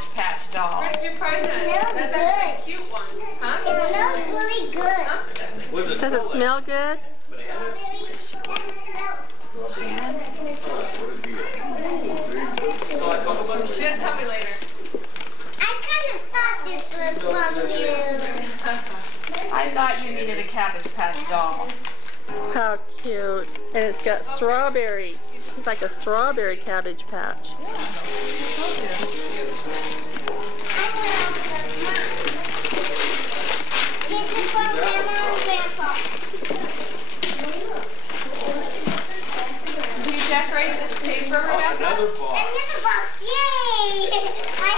Cabbage Patch doll. Where did you find that? It smells That's good. a cute one. Huh? It smells really good. Does it smell good? She didn't tell me later. I kind of thought this was from you. I thought you needed a Cabbage Patch doll. How cute. And it's got strawberry. It's like a strawberry Cabbage Patch. This is from Grandma and Grandpa. Did you decorate this paper, Rebecca? Another box. Another box, yay! I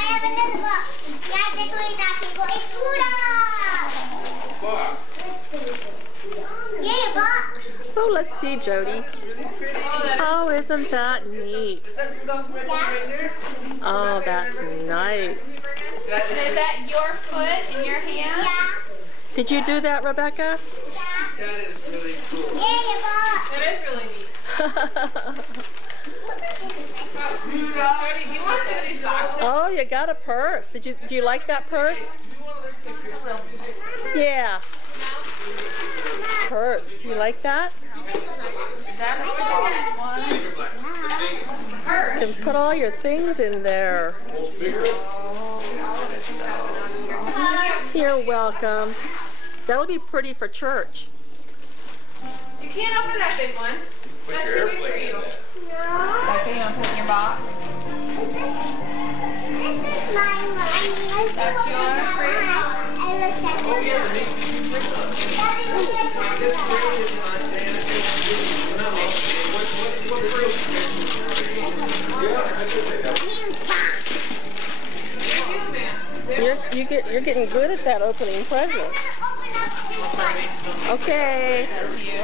have another box. Yeah, I decorate that paper. It's Buddha! Box. Yay, a box! Oh, let's see, Jody. Oh, isn't that neat? Is that Rudolph the Red-Nosed Reindeer? Oh, that's nice. Is that your foot in your hand? Yeah. Did you do that, Rebecca? That is really cool. Yay, a box! That is really neat. Jody, do you want some of these boxes? Oh, you got a purse. Do you like that purse? Do you want to listen to Christmas music? Yeah. Purse. You like that? Is that a soft one? Bigger black. The biggest. You can put all your things in there. Most bigger. You're welcome. That'll be pretty for church. You can't open that big one. Put That's your too big for airplane in you. that. No. Okay, you want to put in your box? This is mine. That's yours? I looked at Oh, it. yeah, the next Daddy, look at This grade is on today. and it's no, what grade is it? Yeah, I could say that. huge box. You're getting good at that opening present. I'm gonna open up this one. Okay. That's you.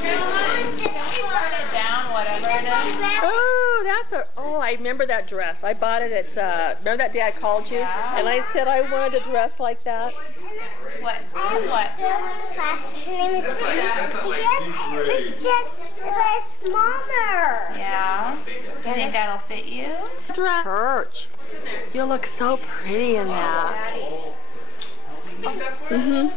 Who is this Turn it down, whatever it is. Oh, I remember that dress. I bought it at, remember that day I called you? Yeah. And I said I wanted a dress like that. What? What? Her name is It's just smaller. Yeah. You think that'll fit you? Dress. Church. You look so pretty in that. Mm-hmm.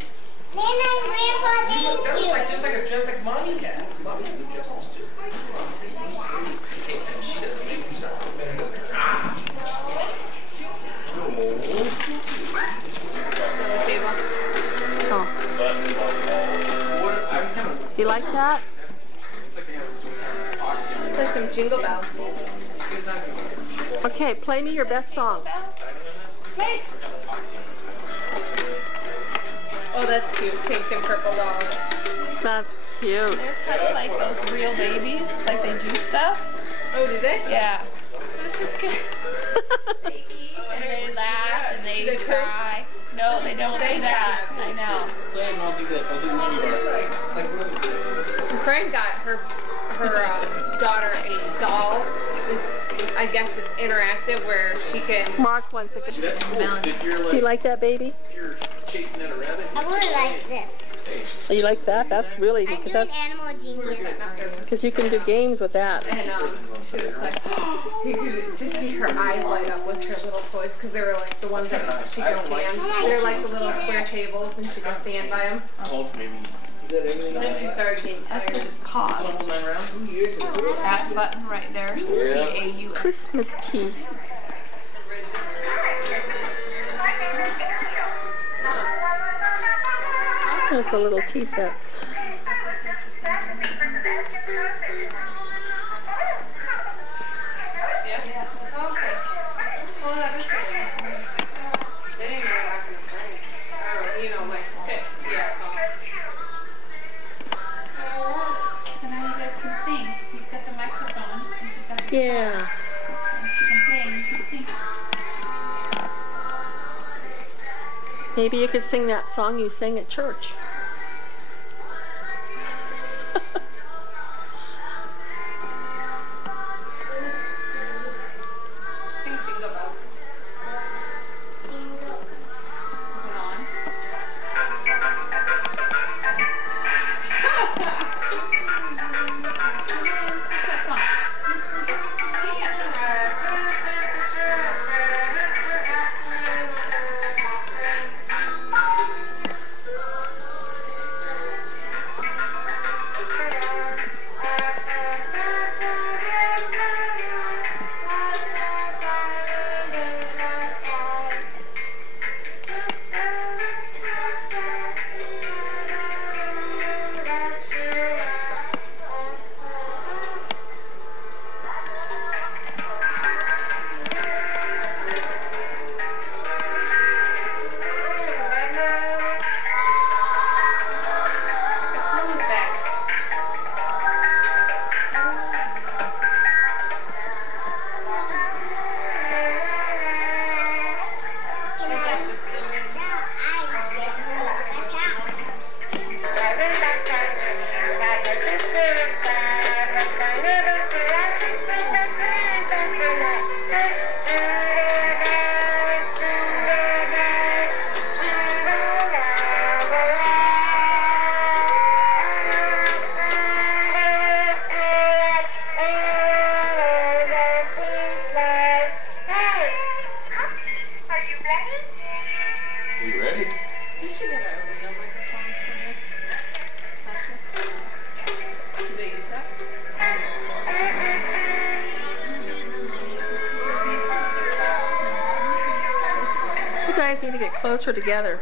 Nana and Grandpa, thank That was you. like just like mommy has. Mommy has adjustments just like at the same time she doesn't make you sound better than her. Ah. Oh. What I'm kind of You like that? it's like they have some kind of oxy on There's some jingle bells. Okay, play me your best song. Wait. Oh, that's cute. Pink and purple dolls. That's cute. They're kind of like those real babies, like they do stuff. Oh, do they? Yeah. So this is good. And they laugh and they cry. No, they don't do that. I know. Then I'll do this. I'll do mommy bar. Craig got her daughter a doll. I guess it's interactive where she can. Mark wants to. That's cool. If you're Do you like that, baby? you're chasing at a rabbit. I really like this. Oh, you like that? That's really I because do an that's animal genius. because you can do games with that. And she was like, you could just see her eyes light up with her little toys because they were like the ones that she could stand. They're like the little square tables and she could stand by them. Oh, maybe. Is that everything? And then she started getting That's tired. because it's This paused. one 9 rounds? That button right there says P-A-U-S. Christmas tea. There's the little tea sets. Yeah. Okay. Well, that is really good. They didn't know what I could say. Or, you know, like, sit. Yeah. So now you guys can sing. You've got the microphone. And she's got the Yeah. guitar. And she can play and you can sing. Maybe you could sing that song you sang at church. Sing Jingle Bells. Is it on? What's that song? Sing it. You guys need to get closer together.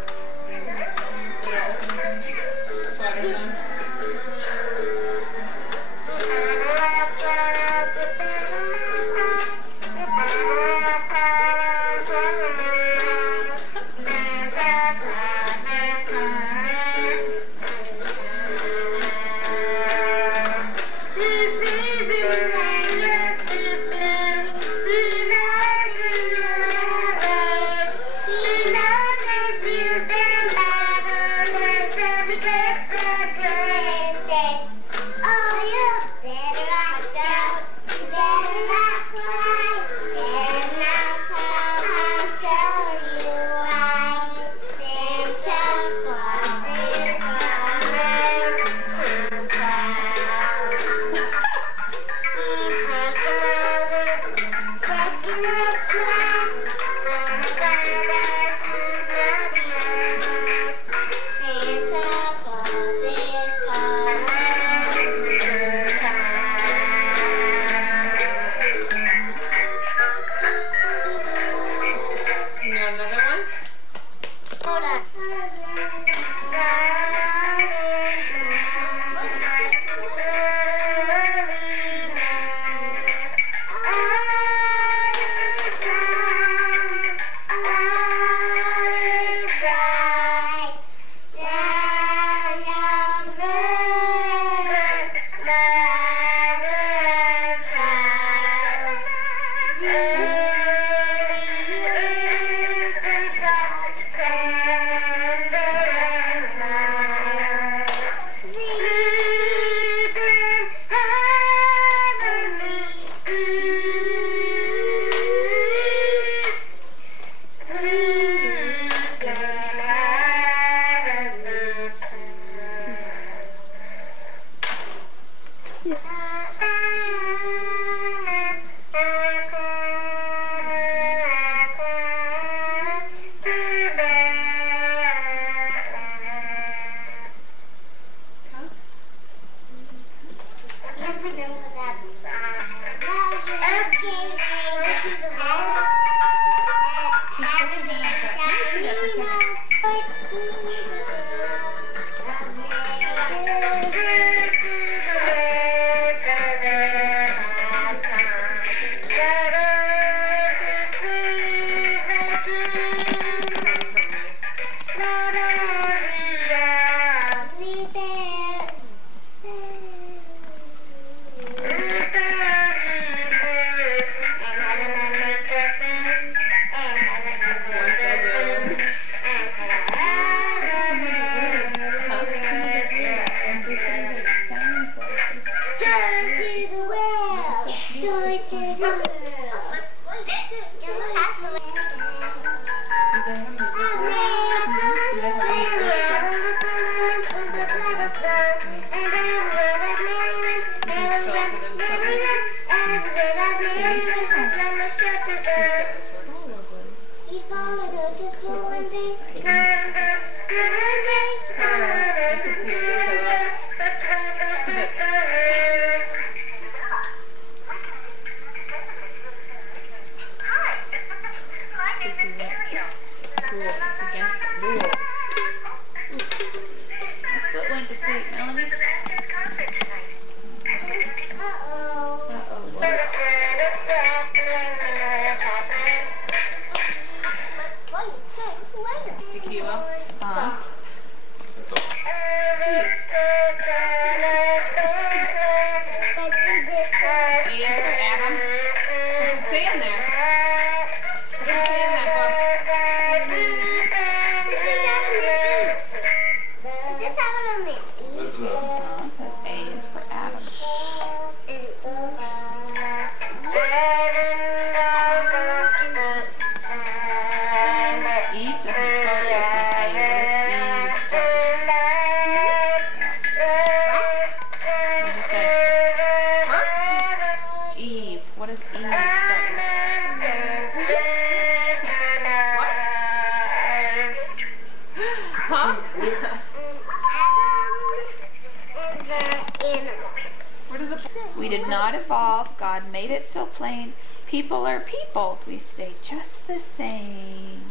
We did not evolve. God made it so plain. People are people. We stay just the same.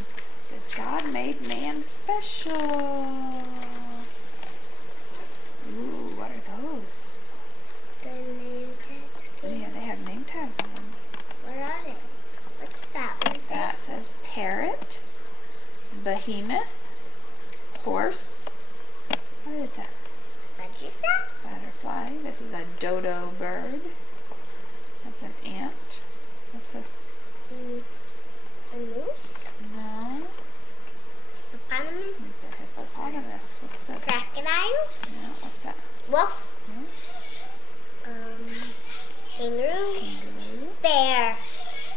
Says God made man special. Ooh, what are those? The name tag. Oh, yeah, they have name tags on them. What are they? What's that one? That says parrot, behemoth, horse. What is that? What is that? Butterfly. This is a dodo bird. That's an ant. What's this? A moose? No. Hippopotamus? It's a hippopotamus. What's this? Crocodile? No, what's that? Wolf? No. Kangaroo? Kangaroo. Bear?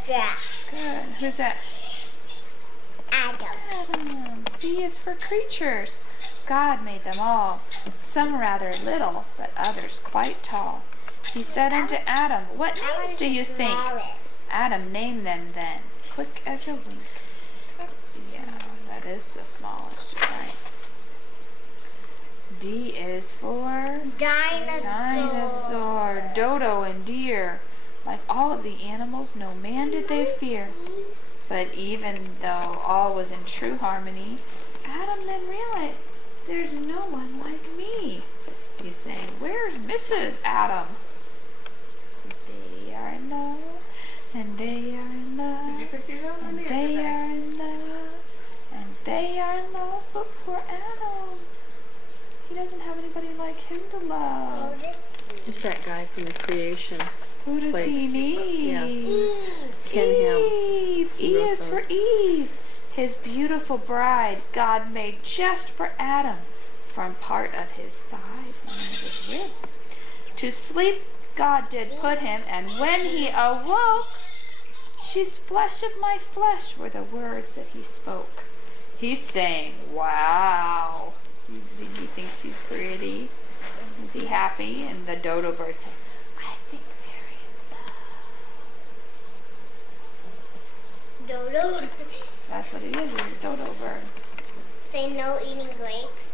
Giraffe? Good. Who's that? Adam? Adam. C is for creatures. God made them all, some rather little, but others quite tall. He said unto Adam, what names do you think? Adam named them then, quick as a wink. Yeah, that is the smallest, you're right. D is for dinosaur, dodo and deer. Like all of the animals, no man did they fear. But even though all was in true harmony, Adam then realized, there's no one like me. He's saying, where's Mrs. Adam? They are in love, and they are in love, Did you pick these out? and they are in love, and they are in love, but poor Adam. He doesn't have anybody like him to love. Just that guy from the creation. Who does Like, he need? yeah. Ken Ham. Eve. E He wrote is for Eve, his beautiful bride God made just for Adam, from part of his side, one of his ribs. To sleep God did put him, and when he awoke, she's flesh of my flesh were the words that he spoke. He's saying, wow. He thinks she's pretty. Is he happy? And the dodo bird said, I think they're in love. Dodo. That's what it is, it's a dodo bird. Say no eating grapes.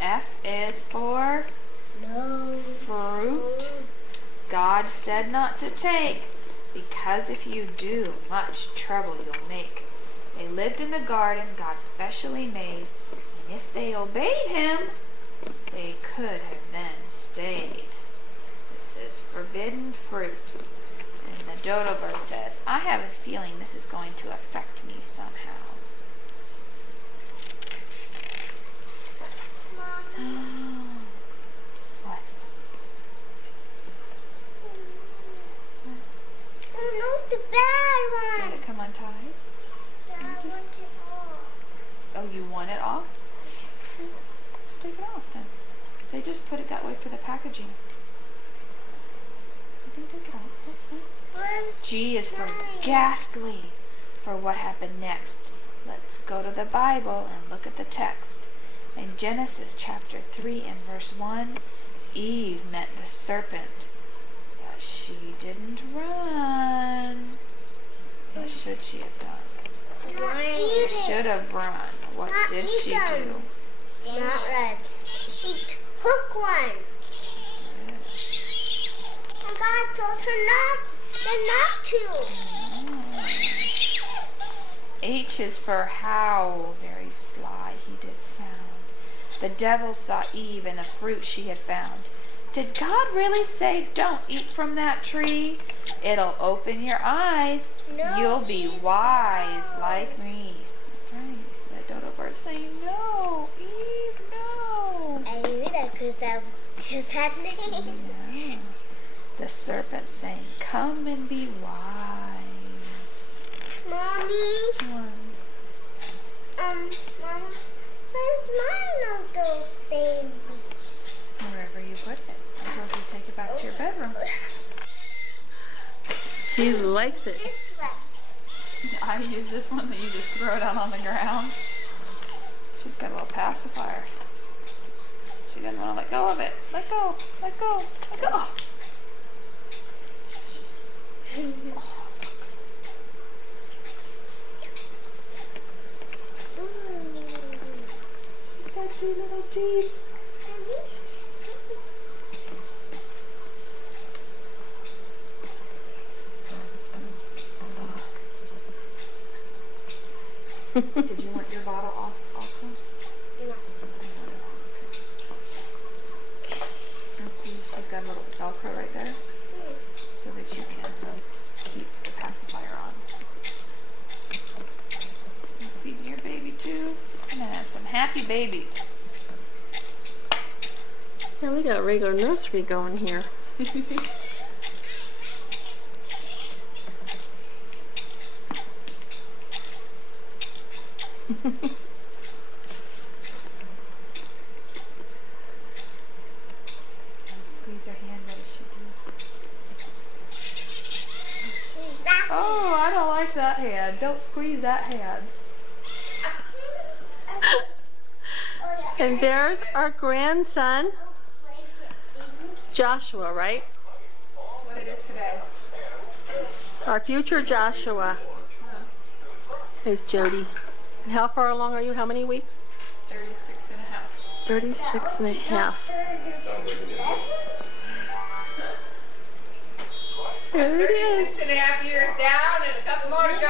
F is for No. fruit. God said not to take, because if you do, much trouble you'll make. They lived in the garden God specially made, and if they obeyed him, they could have then stayed. It says forbidden fruit. And the dodo bird says, I have a feeling this is going to affect me somehow. What? Oh no, the bad Did one. it come untied? I want it off. Oh, you want it off? Just take it off then. They just put it that way for the packaging. You can take it off, that's fine. G is for ghastly, for what happened next. Let's go to the Bible and look at the text. In Genesis chapter 3 and verse 1, Eve met the serpent, but she didn't run. What should she have done? She should have run. What did she do? Not red. She took one. And God told her not to. H is for how very sly he did sound. The devil saw Eve and the fruit she had found. Did God really say, don't eat from that tree? It'll open your eyes. No, You'll be Eve, wise no. like me. That's right. The dodo bird's saying, no, Eve, no. I knew that because that was that name. Yeah. The serpent saying, come and be wise. Mommy, What? Mama, where's mine of those babies? Wherever you put it. I told you to take it back to your bedroom. She likes it. This one. I use this one that you just throw it out on the ground. She's got a little pacifier. She doesn't want to let go of it. Let go, let go, let go. Oh, look. She's got 2 little teeth. Did you want your bottle off also? And see, she's got a little Velcro right there so that you can keep the pacifier on. You feeding your baby too? I'm gonna have some happy babies. Yeah, we got a regular nursery going here. Squeeze her hand. What does she do? Oh, I don't like that hand. Don't squeeze that hand. And there's our grandson, Joshua, right? What it is today. Our future Joshua. There's Jody. And how far along are you? How many weeks? 36 and a half. 36 and a half. There it is. 36 and a half years down and a couple more to go.